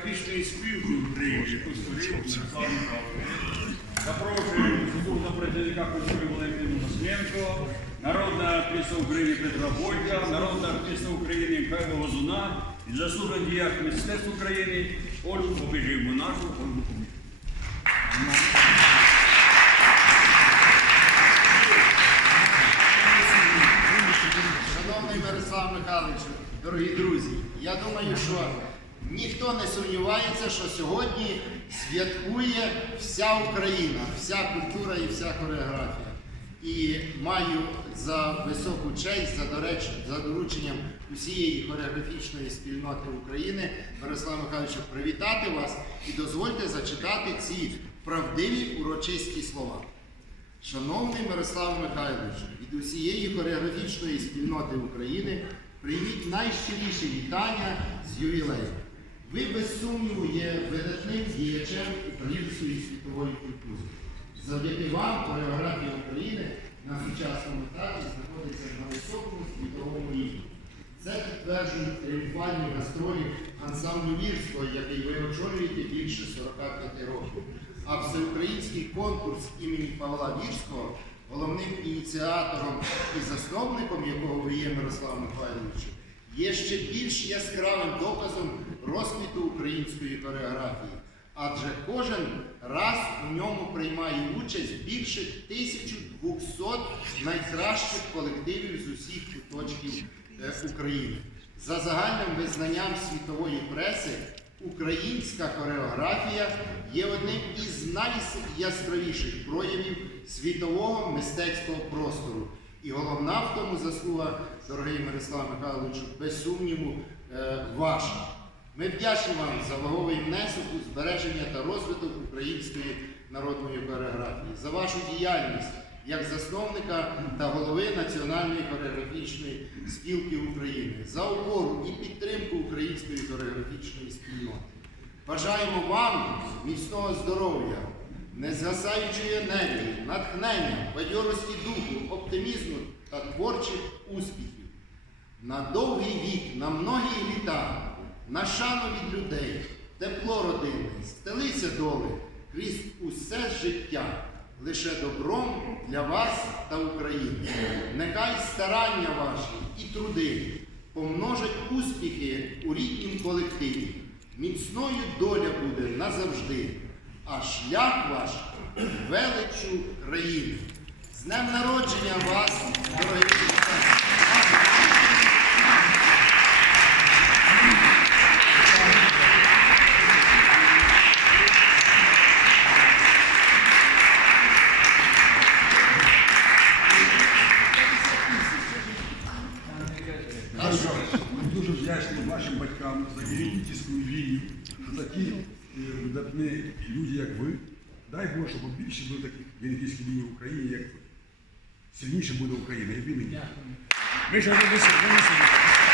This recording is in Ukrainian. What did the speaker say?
Пішли спілки України, яку створив культурного працівника культури Валентину Масленко, народного артиста України Петра Бойка, народного артиста України Михайла Лозуна і заслужений діяч мистецтв України Ольгу Побіжівну нашу Ольгу. Шановний Мирослав Михайлович, дорогі друзі, я думаю, що ніхто не сумнівається, що сьогодні святкує вся Україна, вся культура і вся хореографія. І маю за високу честь, за, дореч, за дорученням усієї хореографічної спільноти України, Мирослав Михайловичу, привітати вас і дозвольте зачитати ці правдиві урочисті слова. Шановний Мирослав Михайлович, від усієї хореографічної спільноти України прийміть найщиріші вітання з ювілею. Ви без сумніву є видатним діячем української світової культури. Завдяки вам хореографія України на сучасному етапі знаходиться на високому світовому рівні. Це підтверджують тріумфальні гастролі ансамблю Вірського, який ви очолюєте більше 45 років. А всеукраїнський конкурс імені Павла Вірського, головним ініціатором і засновником якого ви є Мирослав Михайлович, є ще більш яскравим доказом розквіту української хореографії. Адже кожен раз у ньому приймає участь більше 1200 найкращих колективів з усіх куточків е, України. За загальним визнанням світової преси, українська хореографія є одним із найяскравіших проявів світового мистецького простору. І головна в тому заслуга, дорогий Мирослав Михайлович, без сумніву, е, ваша. Ми вдячні вам за ваговий внесок у збереження та розвиток української народної хореографії, за вашу діяльність як засновника та голови Національної хореографічної спілки України, за опору і підтримку української хореографічної спільноти. Бажаємо вам міцного здоров'я, незгасаючої енергії, натхнення, бадьорості духу, оптимізму та творчих успіхів на довгий вік, на многі літа, на шану від людей, тепло родини, стелиться доли крізь усе життя, лише добром для вас та України. Нехай старання ваші і труди помножать успіхи у ріднім колективі. Міцною доля буде назавжди, а шлях ваш величу країни. З днем народження вас, дорогі! Дуже вдячні вашим батькам за лінію, що такі е, видатні люди, як ви. Дай Боже, щоб більше було таких генетичних ліній в Україні, як ви. Сильніше буде Україна, і ви мені. Ми ще не висадили.